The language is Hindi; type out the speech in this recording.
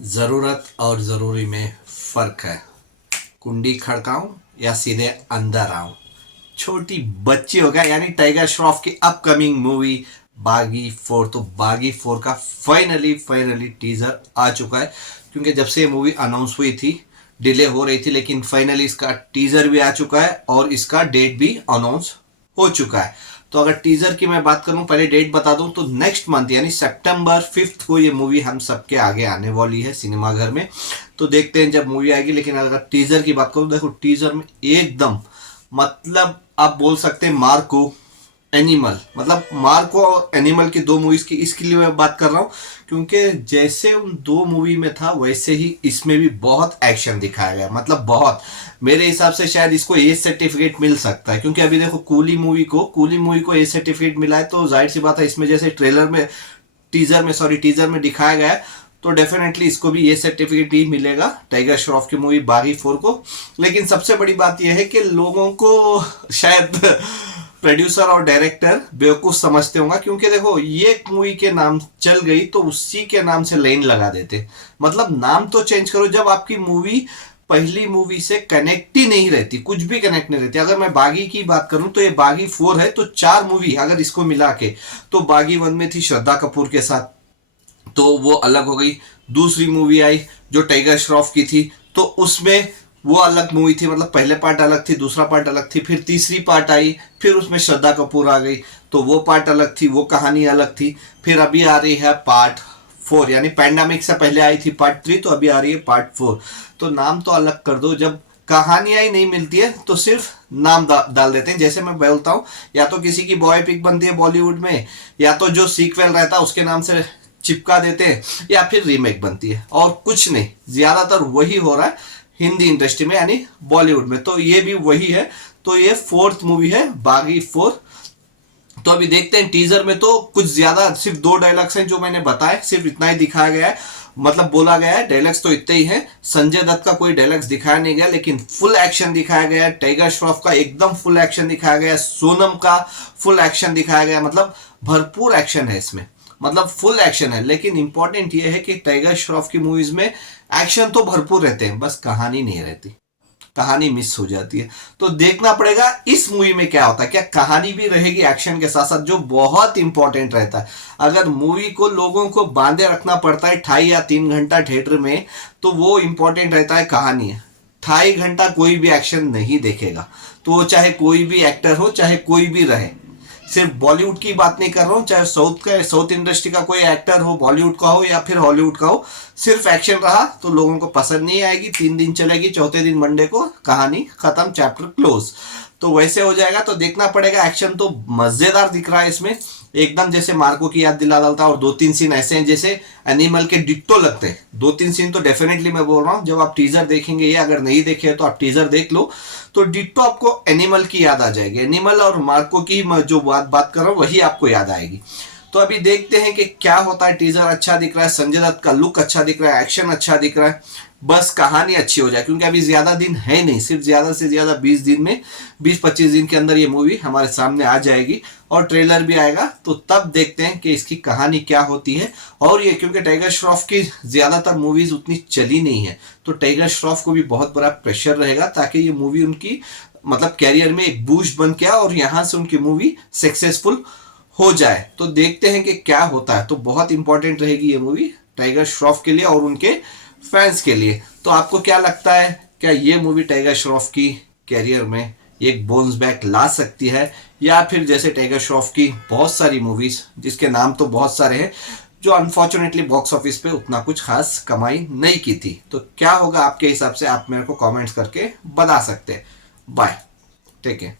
ज़रूरत और ज़रूरी में फ़र्क है। कुंडी खड़काऊं या सीधे अंदर आऊं। छोटी बच्ची होगा यानी टाइगर श्रॉफ की अपकमिंग मूवी बागी 4। तो बागी 4 का फाइनली टीजर आ चुका है, क्योंकि जब से ये मूवी अनाउंस हुई थी डिले हो रही थी, लेकिन फाइनली इसका टीजर भी आ चुका है और इसका डेट भी अनाउंस हो चुका है। तो अगर टीजर की मैं बात करूं, पहले डेट बता दूं, तो नेक्स्ट मंथ यानी सितंबर 5 को ये मूवी हम सबके आगे आने वाली है सिनेमाघर में। तो देखते हैं जब मूवी आएगी। लेकिन अगर टीजर की बात करूं, देखो टीजर में एकदम मतलब आप बोल सकते हैं मार्को एनिमल, मतलब मार्को और एनिमल की दो मूवीज की इसके लिए मैं बात कर रहा हूँ, क्योंकि जैसे उन दो मूवी में था वैसे ही इसमें भी बहुत एक्शन दिखाया गया। मतलब बहुत, मेरे हिसाब से शायद इसको ए सर्टिफिकेट मिल सकता है, क्योंकि अभी देखो कूली मूवी को ए सर्टिफिकेट मिला है। तो जाहिर सी बात है इसमें जैसे टीजर में दिखाया गया है, तो डेफिनेटली इसको भी ये सर्टिफिकेट ही मिलेगा टाइगर श्रॉफ की मूवी बागी 4 को। लेकिन सबसे बड़ी बात यह है कि लोगों को शायद प्रोड्यूसर और डायरेक्टर बेवकूफ समझते होंगे, क्योंकि देखो ये मूवी के नाम चल गई तो उसी के नाम से लाइन लगा देते। मतलब नाम तो चेंज करो, जब आपकी मूवी पहली मूवी से कनेक्ट ही नहीं रहती, कुछ भी कनेक्ट नहीं रहती। अगर मैं बागी की बात करूं तो ये बागी 4 है, तो 4 मूवी अगर इसको मिला के, तो बागी 1 में थी श्रद्धा कपूर के साथ, तो वो अलग हो गई। दूसरी मूवी आई जो टाइगर श्रॉफ की थी, तो उसमें वो अलग मूवी थी, मतलब पहले पार्ट अलग थी, दूसरा पार्ट अलग थी। फिर तीसरी पार्ट आई, फिर उसमें श्रद्धा कपूर आ गई, तो वो पार्ट अलग थी, वो कहानी अलग थी। फिर अभी आ रही है पार्ट 4, यानी पैंडेमिक से पहले आई थी पार्ट 3, तो अभी आ रही है पार्ट 4। तो नाम तो अलग कर दो, जब कहानियां ही नहीं मिलती है तो सिर्फ नाम डाल देते हैं। जैसे मैं बोलता हूँ, या तो किसी की बॉय पिक बनती है बॉलीवुड में, या तो जो सीक्वल रहता है उसके नाम से चिपका देते हैं, या फिर रीमेक बनती है, और कुछ नहीं। ज्यादातर वही हो रहा है हिंदी इंडस्ट्री में यानी बॉलीवुड में, तो ये भी वही है। तो ये 4th मूवी है बागी 4। तो अभी देखते हैं। टीजर में तो कुछ ज्यादा सिर्फ 2 डायलॉग्स हैं जो मैंने बताए, सिर्फ इतना ही दिखाया गया है, मतलब बोला गया है। डायलॉग्स तो इतने ही हैं। संजय दत्त का कोई डायलॉग्स दिखाया नहीं गया, लेकिन फुल एक्शन दिखाया गया है। टाइगर श्रॉफ का एकदम फुल एक्शन दिखाया गया है। सोनम का फुल एक्शन दिखाया गया, मतलब भरपूर एक्शन है इसमें, मतलब फुल एक्शन है। लेकिन इंपॉर्टेंट ये है कि टाइगर श्रॉफ की मूवीज में एक्शन तो भरपूर रहते हैं, बस कहानी नहीं रहती, कहानी मिस हो जाती है। तो देखना पड़ेगा इस मूवी में क्या होता है, क्या कहानी भी रहेगी एक्शन के साथ साथ, जो बहुत इंपॉर्टेंट रहता है। अगर मूवी को लोगों को बांधे रखना पड़ता है 2.5 या 3 घंटा थिएटर में, तो वो इंपॉर्टेंट रहता है कहानी है। 2.5 घंटा कोई भी एक्शन नहीं देखेगा, तो वो चाहे कोई भी एक्टर हो, चाहे कोई भी रहे। सिर्फ बॉलीवुड की बात नहीं कर रहा हूँ, चाहे साउथ इंडस्ट्री का कोई एक्टर हो, बॉलीवुड का हो या फिर हॉलीवुड का हो, सिर्फ एक्शन रहा तो लोगों को पसंद नहीं आएगी। 3 दिन चलेगी, चौथे दिन मंडे को कहानी खत्म, चैप्टर क्लोज। तो वैसे हो जाएगा। तो देखना पड़ेगा। एक्शन तो मजेदार दिख रहा है इसमें, एकदम जैसे मार्को की याद दिला डालता है। और 2-3 सीन ऐसे हैं जैसे एनिमल के डिट्टो लगते हैं। 2-3 सीन तो डेफिनेटली मैं बोल रहा हूँ, जब आप टीजर देखेंगे, ये अगर नहीं देखे तो आप टीजर देख लो, तो डिट्टो आपको एनिमल की याद आ जाएगी। एनिमल और मार्को की जो बात कर रहा हूँ वही आपको याद आएगी। तो अभी देखते हैं कि क्या होता है। टीजर अच्छा दिख रहा है, संजय दत्त का लुक अच्छा दिख रहा है, एक्शन अच्छा दिख रहा है, बस कहानी अच्छी हो जाए। क्योंकि अभी ज्यादा दिन है नहीं, सिर्फ ज्यादा से ज्यादा 20 दिन में, 20-25 दिन के अंदर ये मूवी हमारे सामने आ जाएगी और ट्रेलर भी आएगा। तो तब देखते हैं कि इसकी कहानी क्या होती है। और ये क्योंकि टाइगर श्रॉफ की ज्यादातर मूवीज उतनी चली नहीं है, तो टाइगर श्रॉफ को भी बहुत बड़ा प्रेशर रहेगा, ताकि ये मूवी उनकी मतलब कैरियर में एक बूस्ट बन के और यहाँ से उनकी मूवी सक्सेसफुल हो जाए। तो देखते हैं कि क्या होता है। तो बहुत इंपॉर्टेंट रहेगी ये मूवी टाइगर श्रॉफ के लिए और उनके फैंस के लिए। तो आपको क्या लगता है, क्या ये मूवी टाइगर श्रॉफ की कैरियर में एक बोन्स बैक ला सकती है, या फिर जैसे टाइगर श्रॉफ की बहुत सारी मूवीज जिसके नाम तो बहुत सारे हैं, जो अनफॉर्चुनेटली बॉक्स ऑफिस पे उतना कुछ खास कमाई नहीं की थी। तो क्या होगा आपके हिसाब से, आप मेरे को कमेंट्स करके बता सकते हैं। Bye, take care.